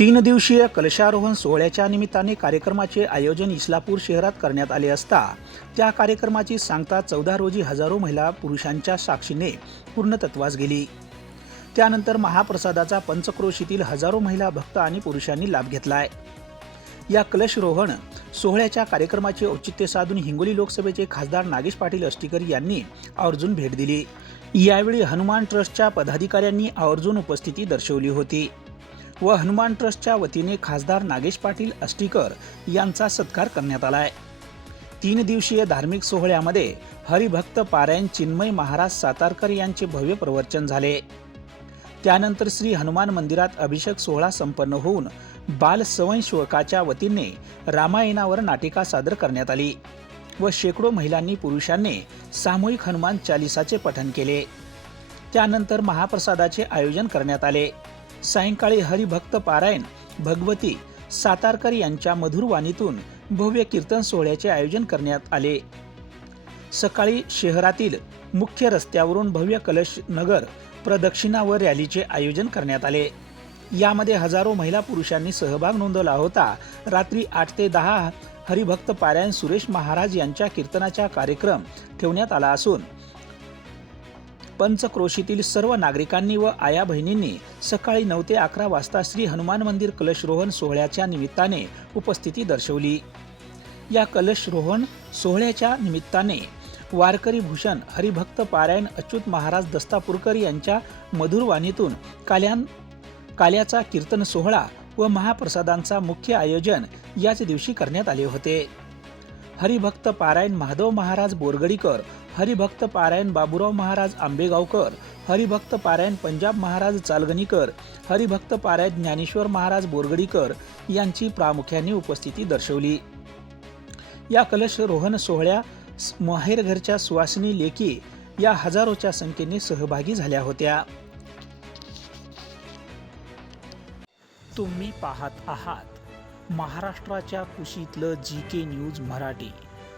तीन दिवसीय कलशारोहण सोहळ्याच्या निमित्ताने कार्यक्रमाचे आयोजन इस्लापूर शहरात करण्यात आले असता त्या कार्यक्रमाची सांगता चौदा रोजी हजारो महिला पुरुषांच्या साक्षीने पूर्णतत्वास गेली. त्यानंतर महाप्रसादाचा पंचक्रोशीतील हजारो महिला भक्त आणि पुरुषांनी लाभ घेतलाय. या कलशरोहण सोहळ्याच्या कार्यक्रमाचे औचित्य साधून हिंगोली लोकसभेचे खासदार नागेश पाटील अष्टीकर यांनी आवर्जून भेट दिली. यावेळी हनुमान ट्रस्टच्या पदाधिकाऱ्यांनी आवर्जून उपस्थिती दर्शवली होती. व हनुमान ट्रस्टच्या वतीने खासदार नागेश पाटील अष्टीकर यांचा सत्कार करण्यात आलाय. तीन दिवसीय धार्मिक सोहळ्यामध्ये हरिभक्त पारायण चिन्मय महाराज सातारकर यांचे भव्य प्रवचन झाले. त्यानंतर श्री हनुमान मंदिरात अभिषेक सोहळा संपन्न होऊन बाल संवंशवकाच्या वतीने रामायणावर नाटिका सादर करण्यात आली व शेकडो महिलांनी पुरुषांनी सामूहिक हनुमान चालिसाचे पठण केले. त्यानंतर महाप्रसादाचे आयोजन करण्यात आले. सायंकाळी हरिभक्त पारायण भगवती सातारकर यांच्या मधुर वाणीतून भव्य कीर्तन सोहळ्याचे आयोजन करण्यात आले. सकाळी शहरातील मुख्य रस्त्यावरून भव्य कलश नगर प्रदक्षिणा व रॅलीचे आयोजन करण्यात आले. यामध्ये हजारो महिला पुरुषांनी सहभाग नोंदवला होता. रात्री आठ ते दहा हरिभक्त पारायण सुरेश महाराज यांच्या कीर्तनाचा कार्यक्रम ठेवण्यात आला असून पंचक्रोशीतील सर्व नागरिकांनी व आया बहिणींनी सकाळी नऊ ते अकरा वाजता श्री हनुमान मंदिर कलशरोहण सोहळ्याच्या निमित्ताने उपस्थिती दर्शवली. या कलशरोहण सोहळ्याच्या निमित्ताने वारकरी भूषण हरिभक्त पारायण अच्युत महाराज दस्तापूरकर यांच्या मधुर वाणीतून काल्यान काल्याचा कीर्तन सोहळा व महाप्रसादांचा मुख्य आयोजन याच दिवशी करण्यात आले होते. हरिभक्त पारायण महादेव महाराज बोरगडीकर हरिभक्त पारायण बाबुराव महाराज आंबेगावकर हरिभक्त पारायण पंजाब महाराज चालगणीकर हरिभक्त पारायण ज्ञानेश्वर महाराज बोरगडीकर यांची प्रामुख्याने उपस्थिती दर्शवली. या कलश रोहन सोहळ्या माहेरघरच्या सुवासिनी लेखी या हजारोच्या संख्येने सहभागी झाल्या होत्या. तुम्ही पाहत आहात महाराष्ट्राच्या कुशीतलं जी के न्यूज मराठी.